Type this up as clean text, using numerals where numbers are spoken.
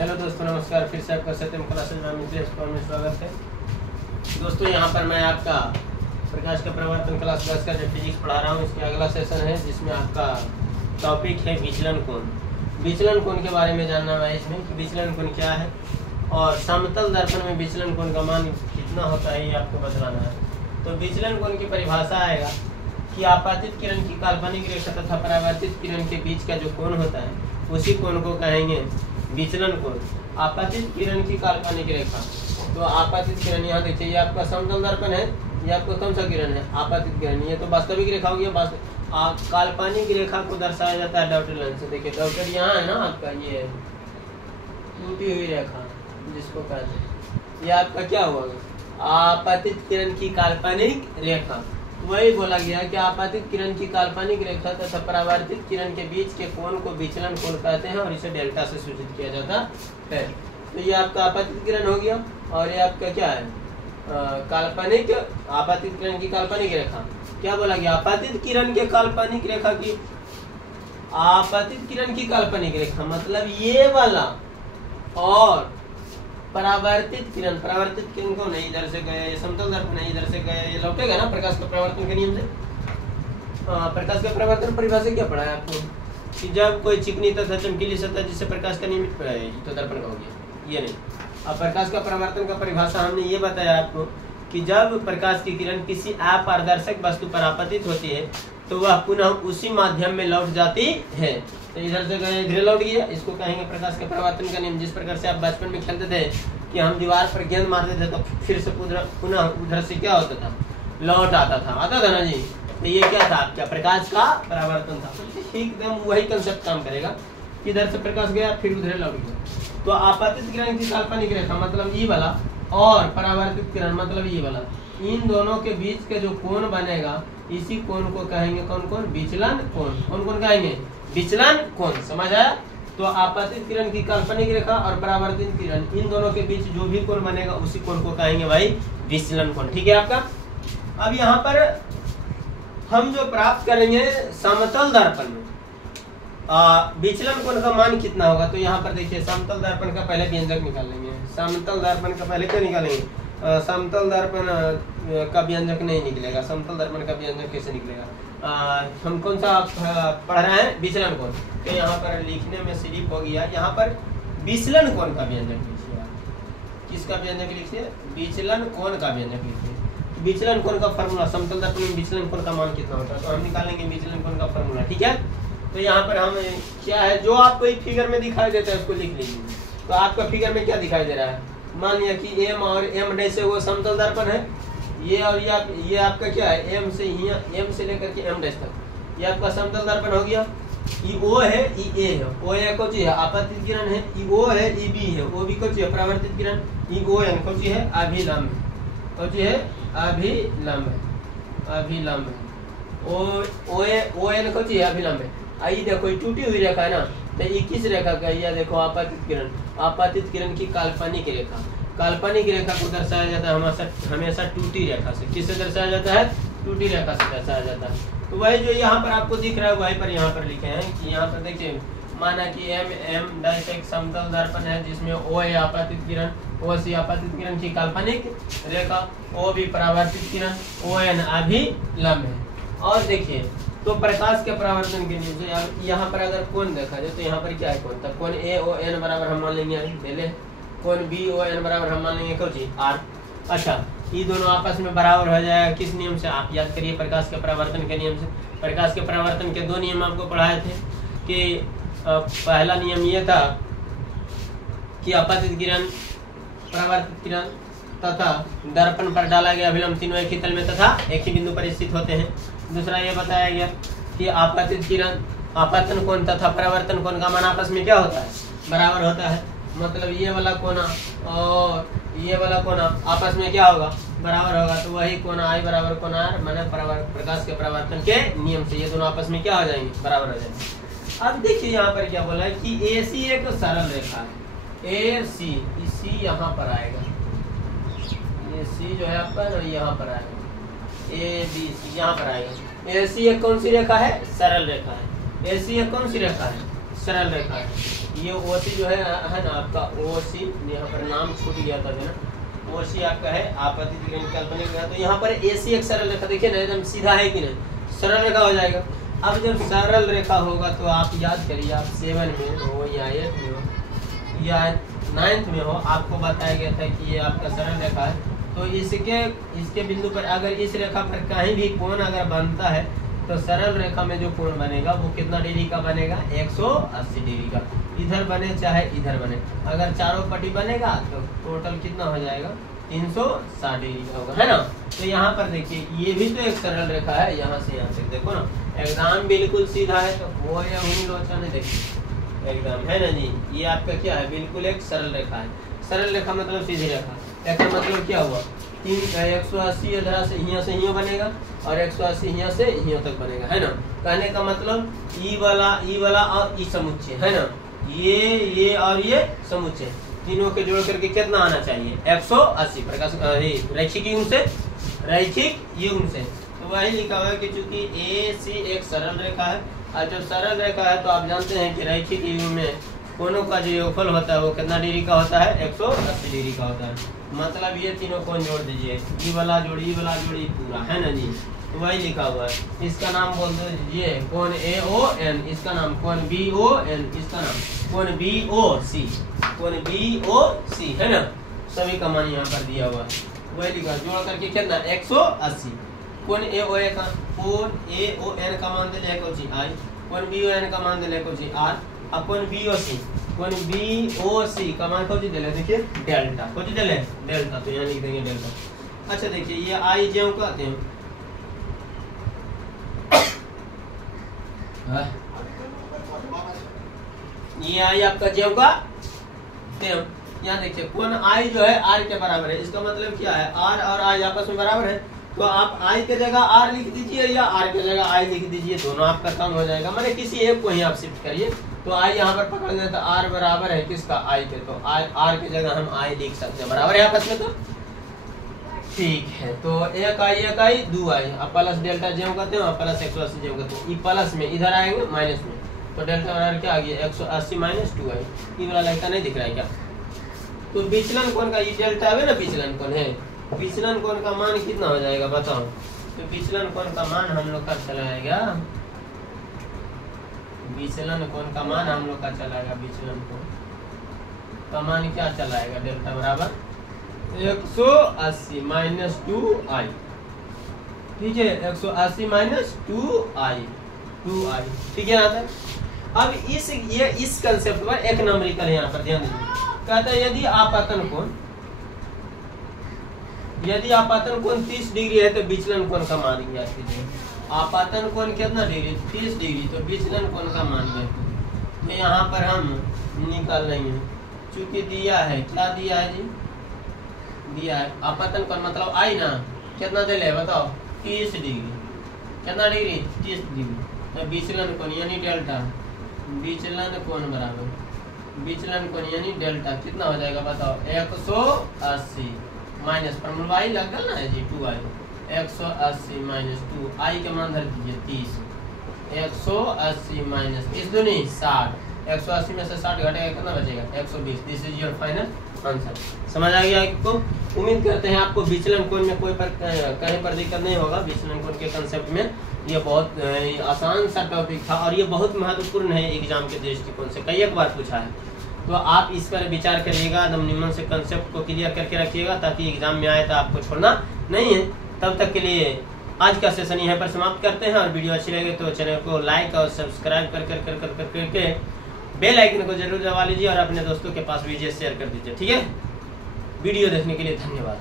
Hello दोस्तों, नमस्कार। फिर से आपका सत्यम क्लासेस में स्वागत है। दोस्तों, यहाँ पर मैं आपका प्रकाश का प्रवर्तन क्लास 10 का जो फिजिक्स पढ़ा रहा हूँ, इसके अगला सेशन है जिसमें आपका टॉपिक है विचलन कोण। विचलन कोण के बारे में जानना है इसमें कि विचलन कोण क्या है और समतल दर्पण में विचलन कोण का मान कितना होता है, ये आपको बतलाना है। तो विचलन कोण की परिभाषा आएगा कि आपातित किरण की काल्पनिक रेखा तथा परावर्तित किरण के बीच का जो कोण होता है उसी कोण को कहेंगे विचलन कोण। आपातित किरण की काल्पनिक रेखा, तो आपातित किरण यहाँ देखिए, ये आपका समतल दर्पण है, ये आपका कौन सा किरण है? आपातित किरण। ये तो वास्तविक रेखा हो गया। काल्पनिक रेखा को दर्शाया जाता है डॉटेड लाइन से। देखिए डॉटेड यहाँ है ना आपका, ये टूटी हुई रेखा जिसको कहते हैं, ये आपका क्या हुआ? आपातित किरण की काल्पनिक रेखा। वही बोला गया कि आपातित किरण की काल्पनिक रेखा तथा परावर्तित किरण के बीच के कोण को विचलन कोण कहते हैं और इसे डेल्टा से सूचित किया जाता है। तो ये आपका आपातित किरण हो गया और ये आपका क्या है? काल्पनिक आपातित किरण की काल्पनिक रेखा। क्या बोला गया? आपातित किरण के काल्पनिक रेखा की, आपातित किरण की काल्पनिक रेखा मतलब ये वाला, और परावर्तित किरण को नहीं इधर से गए, समतल दर्पण नहीं इधर से गए, ये लौटेगा ना प्रकाश का प्रवर्तन के नियम से। प्रकाश का प्रवर्तन परिभाषा क्या पढ़ा है आपको कि जब कोई चिकनी तथा चमकीली सतह जिससे प्रकाश का नियमित तो दर्पण का हो गया, ये नहीं। अब प्रकाश का प्रवर्तन का परिभाषा हमने ये बताया आपको कि जब प्रकाश की किरण किसी अपारदर्शक वस्तु पर आपतित होती है तो वह पुनः उसी माध्यम में लौट जाती है। तो इधर से गए, इधर लौट गया, इसको कहेंगे प्रकाश के प्रवर्तन का नियम। जिस प्रकार से आप बचपन में खेलते थे कि हम दीवार पर गेंद मारते थे तो फिर से पुनः उधर से क्या होता था? लौट आता था ना जी। तो ये क्या था? आपका प्रकाश का परावर्तन था। ठीक एकदम वही कंसेप्ट काम करेगा। इधर से प्रकाश गया फिर उधर लौट गया। तो आपातित किरण की काल्पनिक रेखा मतलब ये वाला, और परावर्तित किरण मतलब ये वाला, इन दोनों के बीच का जो कोण बनेगा इसी कोण को कहेंगे कौन? विचलन कोण। कौन कहेंगे? विचलन कोण। समझ आया? तो आपातित किरण की काल्पनिक रेखा और परावर्तित किरण, इन दोनों के बीच जो भी कोण बनेगा उसी कोण को कहेंगे भाई विचलन कोण। ठीक है आपका। अब यहाँ पर हम जो प्राप्त करेंगे समतल दर्पण में विचलन कोण का मान कितना होगा, तो यहाँ पर देखिए समतल दर्पण का पहले व्यंजक निकाल लेंगे। समतल दर्पण का पहले क्या निकालेंगे? समतल दर्पण का व्यंजक नहीं निकलेगा। समतल दर्पण का व्यंजक कैसे निकलेगा? हम कौन सा पढ़ रहे हैं? विचलन कोण। तो यहाँ पर लिखने में स्लिप हो गया। यहाँ पर विचलन कोण का व्यंजक लिखिए। किसका व्यंजक लिखिए? विचलन कोण का व्यंजक लिखिए। विचलन कोण का फॉर्मूला, समतल दर्पण में विचलन कोण का मान कितना होता है, तो हम निकालेंगे विचलन कोण का फॉर्मूला। ठीक है। तो यहाँ पर हम क्या है, जो आपको एक फिगर में दिखाई देता है उसको लिख लीजिए। तो आपका फिगर में क्या दिखाई दे रहा है? मान लिया कि एम और एम डैश से वो समतल दर्पण है, ये और ये आपका क्या है? एम से लेकर के एम डैश तक ये आपका समतल दर्पण हो गया। ई ओ है, ई ए है। ओ ए कौन चीज है? आपातित किरण है। ई ओ है, ई बी है। ओ बी कौन चीज है? परावर्तित किरण। ई ओ एन कौन चीज है? अभिलंब। कौन चीज है? अभिलंब। ओ एन कौन चीज है? अभिलंब है। आई देखो ये टूटी हुई रेखा है ना, तो ये किस रेखा का? यह देखो आपातित किरण। आपातित किरण की काल्पनिक रेखा। काल्पनिक रेखा को दर्शाया जाता है हमेशा टूटी रेखा से। किससे दर्शाया जाता है? टूटी रेखा से दर्शाया जाता है। तो वही जो यहाँ पर आपको दिख रहा है वही पर यहाँ पर लिखे हैं कि यहाँ पर देखिए, माना कि एम डैश एक समतल दर्पण है जिसमें ओ है आपातित किरण, ओ सी आपातित किरण की काल्पनिक रेखा, ओ भी परावर्तित किरण, ओ एन अभिलंब है। और देखिए, तो प्रकाश के परावर्तन के नियम से यहाँ पर अगर कोण देखा जाए तो यहाँ पर क्या है कोण? तब कोण ए ओ एन बराबर हम मान लेंगे पहले, कोण बी ओ एन बराबर हम मान लेंगे कौन चीज? आर। अच्छा, ये दोनों आपस में बराबर हो जाएगा। किस नियम से? आप याद करिए, प्रकाश के परावर्तन के नियम से। प्रकाश के परावर्तन के दो नियम आपको पढ़ाए थे कि पहला नियम ये था कि आपातित किरण, परावर्तित किरण तथा दर्पण पर डाला गया अभिलंब तीनों एक ही तल में तथा एक ही बिंदु पर स्थित होते हैं। दूसरा ये बताया गया कि आपातित किरण, आपतन कोण तथा परावर्तन कोण का मान आपस में क्या होता है? बराबर होता है। मतलब ये वाला कोना और ये वाला कोना आपस में क्या होगा? बराबर होगा। तो वही कोना आई बराबर कोना आर, माने प्रकाश के परावर्तन के नियम से ये दोनों आपस में क्या हो जाएंगे? बराबर हो जाएंगे। अब देखिए यहाँ पर क्या बोला है कि ए सी एक सरल रेखा है। ए सी, सी यहाँ पर आएगा, ये सी जो है आपका यहाँ पर आएगा, ए बी सी यहाँ पर आएगा। ए सी एक कौन सी रेखा है? सरल रेखा है। ए सी एक कौन सी रेखा है? सरल रेखा है। ये OC जो है ना आपका OC, यहाँ पर नाम छूट गया था ना, OC आपका है आपतित काल्पनिक रेखा। तो यहाँ पर AC एक सरल रेखा, देखिए ना एकदम सीधा है कि नहीं, सरल रेखा हो जाएगा। अब जब सरल रेखा होगा तो आप याद करिए, आप 7 में हो या 8 में हो या 9th में हो, आपको बताया गया था कि ये आपका सरल रेखा है। तो इसके बिंदु पर अगर इस रेखा पर कहीं भी कोण अगर बनता है तो सरल रेखा में जो कोण बनेगा वो कितना डिग्री का बनेगा, 180 डिग्री का। इधर बने चाहे इधर बने, अगर चारों पट्टी बनेगा तो टोटल कितना हो जाएगा, 360 डिग्री का होगा, है ना। तो यहाँ पर देखिए ये भी तो एक सरल रेखा है, यहाँ से यहाँ तक देखो ना, एकदम बिल्कुल सीधा है। तो वो या लोचन है, देखिए एकदम, है ना जी। ये आपका क्या है, बिल्कुल एक सरल रेखा है। सरल रेखा मतलब सीधी रेखा। इसका मतलब क्या हुआ, 180 इधर से यहाँ बनेगा और 180 यहाँ से यहाँ तक बनेगा, है ना। कहने का मतलब ई वाला और ई समुच्चय, है ना, ये और ये समुच्चय तीनों के जोड़ करके कितना आना चाहिए, 180 प्रकाश रैखिक युग्म से। तो वही लिखा हुआ है कि चूंकि AC एक सरल रेखा है, और जब सरल रेखा है तो आप जानते हैं कि रैखिक युग्म में कोनों का जो योगफल होता है वो कितना डिग्री का होता है, 180 डिग्री का होता है। मतलब ये तीनों कोण जोड़ दीजिए, ई वाला जोड़ी पूरा, है ना जी। तो वही लिखा हुआ है। इसका नाम बोल दीजिए कोण AON, इसका नाम कोण BON, इसका नाम कोण BOC, है ना। सभी का मान यहाँ पर दिया हुआ है, वही लिखा जोड़ करके कितना, 180। कोण AON का मान दे I, कोण BON का मान दे R, अपन BOC का मान खोज दिले, देखिए डेल्टा खोज दिले, डेल्टा। तो यहाँ लिख देंगे डेल्टा। अच्छा देखिए ये आई ज्यों कहते हैं, ये आई आपका ज्यों का त्यों। यहाँ देखिए कोण आई जो है R के बराबर है, इसका मतलब क्या है, R और I आपस में बराबर है। तो आप I के जगह R लिख दीजिए या R के जगह I लिख दीजिए, दोनों आपका काम हो जाएगा। मैंने किसी एक को ही आप शिफ्ट करिए। तो I यहाँ पर पकड़ लें तो R बराबर है किसका, I के। तो R के जगह हम I लिख सकते हैं, बराबर है आपस में। तो ठीक है, तो एक I 2 I, अब प्लस डेल्टा ज्यों कहते हैं, प्लस 180 ज्यों कहते हैं। ये प्लस में इधर आएंगे माइनस में, तो डेल्टा बराबर क्या आ गया, 180 माइनस 2 I। ये वाला लगता नहीं दिख रहा है क्या। तो विचलन कोण का ये डेल्टा है ना, विचलन कोण है, विचलन कोण का मान कितना हो जाएगा बताओ। तो विचलन कोण का मान हम लोग का चला जाएगा, विचलन कोण का मान हम लोग का चलाएगा, विचलन कोण का मान क्या चलाएगा, डेल्टा बराबर 180 माइनस 2I, ठीक है, 180 माइनस 2I, ठीक है। यहाँ तक अब इस कंसेप्ट पर एक नंबरिकल यहाँ पर ध्यान दीजिए। कहता है यदि आपातन कोण 30 डिग्री है तो विचलन कोण का मान ज्ञात कीजिए। आपातन कोण कितना डिग्री, 30 डिग्री, तो विचलन कोण का मान ज्ञात कीजिए। तो यहाँ पर हम निकाल लेंगे, चूंकि दिया है, क्या दिया है जी, दिया है आपातन कोण मतलब आई ना, कितना दे ले बताओ, 30 डिग्री, कितना डिग्री, 30 डिग्री। तो विचलन कोण यानी डेल्टा, विचलन कोण बराबर विचलन कोण यानी डेल्टा कितना हो जाएगा बताओ, 180 माइनस फॉर्मूला आई लग गया ना जी, 2I, 180 माइनस 2I के मान धर दीजिए 30, 180 माइनस 30 दूनी 60, 180 में से 60 घटेगा कितना बचेगा, 120। This is your final answer. समझ आ गया आपको। उम्मीद करते हैं आपको विचलन कोण में कोई कहीं पर दिक्कत नहीं होगा। विचलन कोण के कंसेप्ट में ये बहुत आसान सा टॉपिक था और ये बहुत महत्वपूर्ण है एग्जाम के दृष्टिकोण से, कई एक बार पूछा है। तो आप इस पर विचार करिएगा, एकदम निम्न से कंसेप्ट को क्लियर करके रखिएगा ताकि एग्जाम में आए तो आपको छोड़ना नहीं है। तब तक के लिए आज का सेशन यहाँ पर समाप्त करते हैं, और वीडियो अच्छी लगे तो चैनल को लाइक और सब्सक्राइब करके बेल आइकन को जरूर दबा लीजिए और अपने दोस्तों के पास वीडियो शेयर कर दीजिए, ठीक है। वीडियो देखने के लिए धन्यवाद।